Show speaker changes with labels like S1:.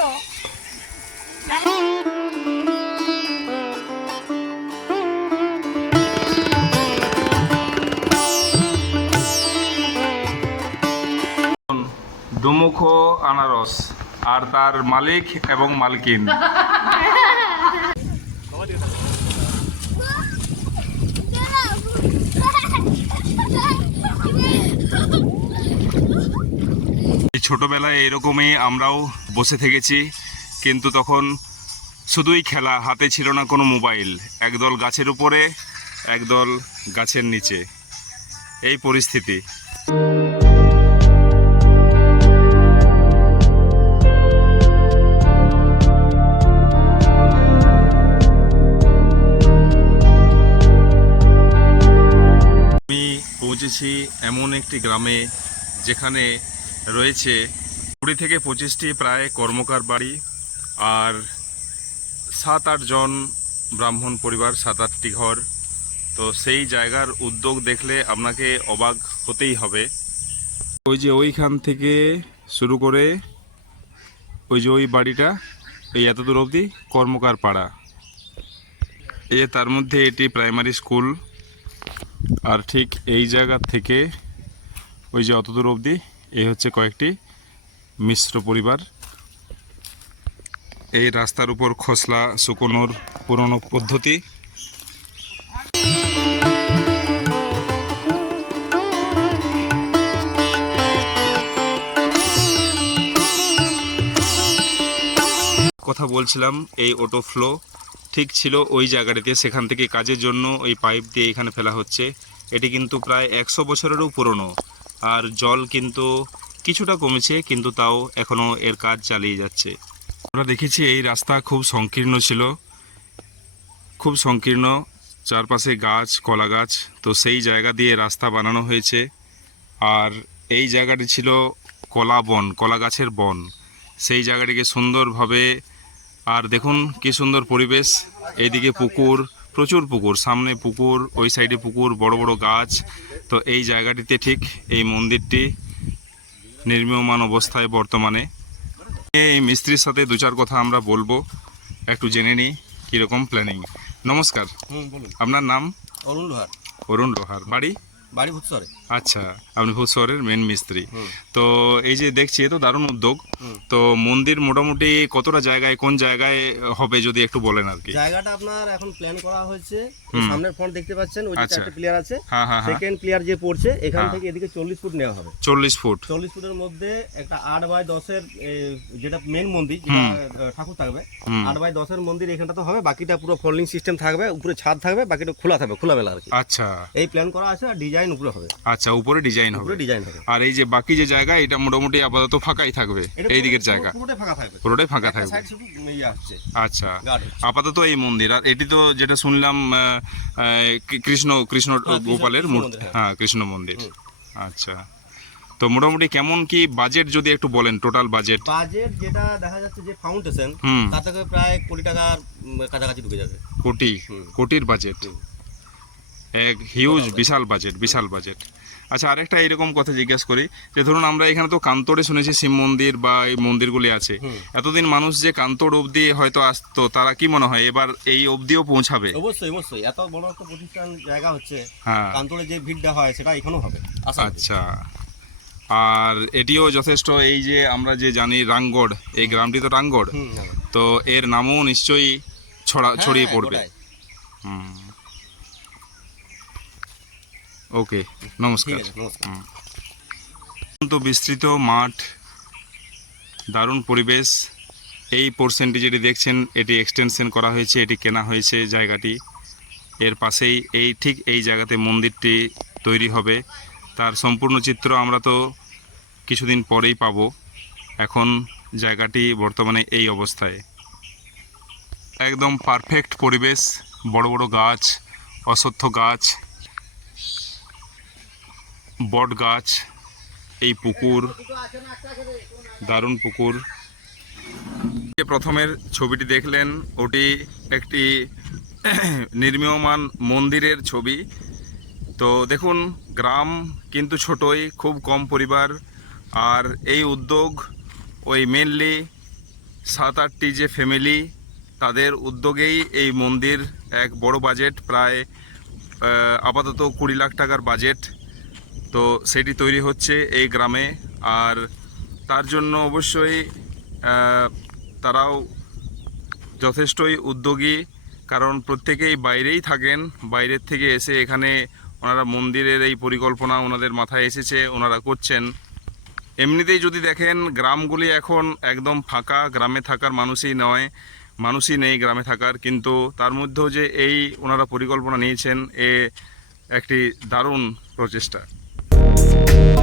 S1: ডুমুখো আনারস আর তার মালিক এবং মালকিন। এই ছোটবেলায় এরকমই আমরাও বসে থেকেছি, কিন্তু তখন শুধুই খেলা, হাতে ছিল না কোনো মোবাইল। একদল গাছের উপরে, একদল গাছের নিচে। এই পরিস্থিতি। আমি পৌঁছেছি এমন একটি গ্রামে, যেখানে রয়েছে কুড়ি থেকে পঁচিশটি প্রায় কর্মকার বাড়ি আর সাত আট জন ব্রাহ্মণ পরিবার, সাত আটটি ঘর। তো সেই জায়গার উদ্যোগ দেখলে আপনাকে অবাক হতেই হবে। ওই যে ওইখান থেকে শুরু করে ওই যে ওই বাড়িটা, এই এত দূর অবধি কর্মকার পাড়া। এই যে তার মধ্যে এটি প্রাইমারি স্কুল। আর ঠিক এই জায়গা থেকে ওই যে অতদূর অবধি এই হচ্ছে কয়েকটি মিশ্র পরিবার। এই রাস্তার উপর খসলা, শুকোনোর পুরনো পদ্ধতি। কথা বলছিলাম, এই অটো ফ্লো ঠিক ছিল ওই জায়গাটিতে। সেখান থেকে কাজের জন্য ওই পাইপ দিয়ে এখানে ফেলা হচ্ছে। এটি কিন্তু প্রায় একশো বছরেরও পুরনো। আর জল কিন্তু কিছুটা কমেছে, কিন্তু তাও এখনও এর কাজ চালিয়ে যাচ্ছে। আমরা দেখেছি এই রাস্তা খুব সংকীর্ণ ছিল। খুব সংকীর্ণ, চারপাশে গাছ, কলা গাছ। তো সেই জায়গা দিয়ে রাস্তা বানানো হয়েছে। আর এই জায়গাটি ছিল কলা বন, কলা গাছের বন। সেই জায়গাটিকে সুন্দরভাবে, আর দেখুন কি সুন্দর পরিবেশ। এইদিকে পুকুর, প্রচুর পুকুর। সামনে পুকুর, ওই সাইডে পুকুর, বড় বড় গাছ। তো এই জায়গাটিতে ঠিক এই মন্দিরটি নির্মীয়মান অবস্থায় বর্তমানে। এই মিস্ত্রির সাথে দু চার কথা আমরা বলব একটু জেনে নিই কীরকম প্ল্যানিং নমস্কার আপনার নাম?
S2: অরুণ লোহার।
S1: অরুণ লোহার। বাড়ি?
S2: বাড়ি ভূতসরে।
S1: আচ্ছা আপনি মেন মিস্ত্রি। তো এই যে দেখছি তো দারুণ উদ্যোগ। তো মন্দির মোটামুটি কতটা জায়গায় কোন জায়গায় হবে যদি একটু বলেন আর কি?
S2: জায়গাটা আপনার এখন প্ল্যান করা হয়েছে। সামনের ফ্রন্ট দেখতে পাচ্ছেন ওই যে
S1: আচ্ছা।
S2: প্লেয়ার আছে।
S1: হ্যাঁ হ্যাঁ হ্যাঁ।
S2: সেকেন্ড প্লেয়ার যে পড়ছে এখান
S1: হ্যাঁ।
S2: থেকে এদিকে চল্লিশ ফুট নেওয়া হবে।
S1: চল্লিশ ফুট।
S2: চল্লিশ ফুটের মধ্যে একটা আট বাই দশের যেটা মেন মন্দির ঠাকুর থাকবে। আট বাই দশের মন্দির এখানটা তো হবে বাকিটা পুরো ফোল্ডিং সিস্টেম থাকবে উপরে ছাদ থাকবে বাকিটা খোলা থাকবে খোলামেলা আর কি।
S1: আচ্ছা।
S2: এই প্ল্যান করা আছে আর ডিজাইন উপরে হবে।
S1: আচ্ছা। উপরে ডিজাইন হবে।
S2: ডিজাইন হবে।
S1: আর এই যে বাকি যে জায়গা এটা মোটামুটি আপাতত ফাঁকাই থাকবে এই দিকের জায়গা।
S2: পুরোটাই ফাঁকা থাকবে।
S1: পুরোটাই ফাঁকা থাকবে।
S2: সাইড শুধু ইয়ে
S1: আচ্ছা আপাতত এই মন্দির। আর এটি তো যেটা শুনলাম কৃষ্ণ কৃষ্ণ
S2: কৃষ্ণ-
S1: গোপালের মূর্তি।
S2: হ্যাঁ।
S1: হ্যাঁ কৃষ্ণ মন্দির। আচ্ছা তো মোটামুটি কেমন কি বাজেট যদি একটু বলেন টোটাল বাজেট
S2: বাজেট যেটা দেখা যাচ্ছে যে ফাউন্ডেশন থেকে প্রায় কোটি টাকার কাছাকাছি ঢুকে যাবে।
S1: কোটি? কোটির বাজেট এক হিউজ বিশাল বাজেট বিশাল বাজেট আচ্ছা আরেকটা এরকম কথা জিজ্ঞাসা করি যে ধরুন আমরা এখানে তো কান্তরে শুনেছি শিব মন্দির বা এই মন্দিরগুলি আছে। এতদিন মানুষ যে কান্তর অবধি হয়তো আসতো তারা কি মনে হয় এবার এই অবধিও পৌঁছাবে?
S2: অবশ্যই অবশ্যই। এত বড় একটা প্রতিষ্ঠান জায়গা হচ্ছে
S1: হ্যাঁ।
S2: কান্তরে যে ভিড়টা হয় সেটা এখানেও হবে
S1: আচ্ছা। আর এটিও যথেষ্ট এই যে আমরা যে জানি রাঙ্গড় এই গ্রামটি তো রাঙ্গড়
S2: হ্যাঁ।
S1: তো এর নামও নিশ্চয়ই ছড়া ছড়িয়ে
S2: হ্যাঁ,
S1: পড়বে। হুম। ওকে নমস্কার।
S2: নমস্কার।
S1: অত্যন্ত বিস্তৃত মাঠ দারুণ পরিবেশ। এই পোর্শনটি যেটি দেখছেন এটি এক্সটেনশন করা হয়েছে এটি কেনা হয়েছে জায়গাটি। এর পাশেই এই ঠিক এই জায়গাতে মন্দিরটি তৈরি হবে। তার সম্পূর্ণ চিত্র আমরা তো কিছুদিন পরেই পাব। এখন জায়গাটি বর্তমানে এই অবস্থায়। একদম পারফেক্ট পরিবেশ বড় বড় গাছ অশ্বত্থ গাছ বট গাছ এই পুকুর, দারুণ পুকুর। যে প্রথমের ছবিটি দেখলেন, ওটি একটি নির্মীয়মান মন্দিরের ছবি। তো দেখুন, গ্রাম কিন্তু ছোটই, খুব কম পরিবার। আর এই উদ্যোগ, ওই মেনলি সাত আটটি যে ফ্যামিলি তাদের উদ্যোগেই এই মন্দির এক বড় বাজেট প্রায় আপাতত কুড়ি লাখ টাকার বাজেট তো সেটি তৈরি হচ্ছে এই গ্রামে। আর তার জন্য অবশ্যই তারাও যথেষ্টই উদ্যোগী, কারণ প্রত্যেকেই বাইরেই থাকেন, বাইরের থেকে এসে এখানে ওনারা মন্দিরের এই পরিকল্পনা ওনাদের মাথায় এসেছে, ওনারা করছেন। এমনিতেই যদি দেখেন, গ্রামগুলি এখন একদম ফাঁকা, গ্রামে থাকার মানুষই নয়, মানুষই নেই গ্রামে থাকার, কিন্তু তার মধ্যেও যে এই ওনারা পরিকল্পনা নিয়েছেন, এ একটি দারুণ প্রচেষ্টা। Thank you.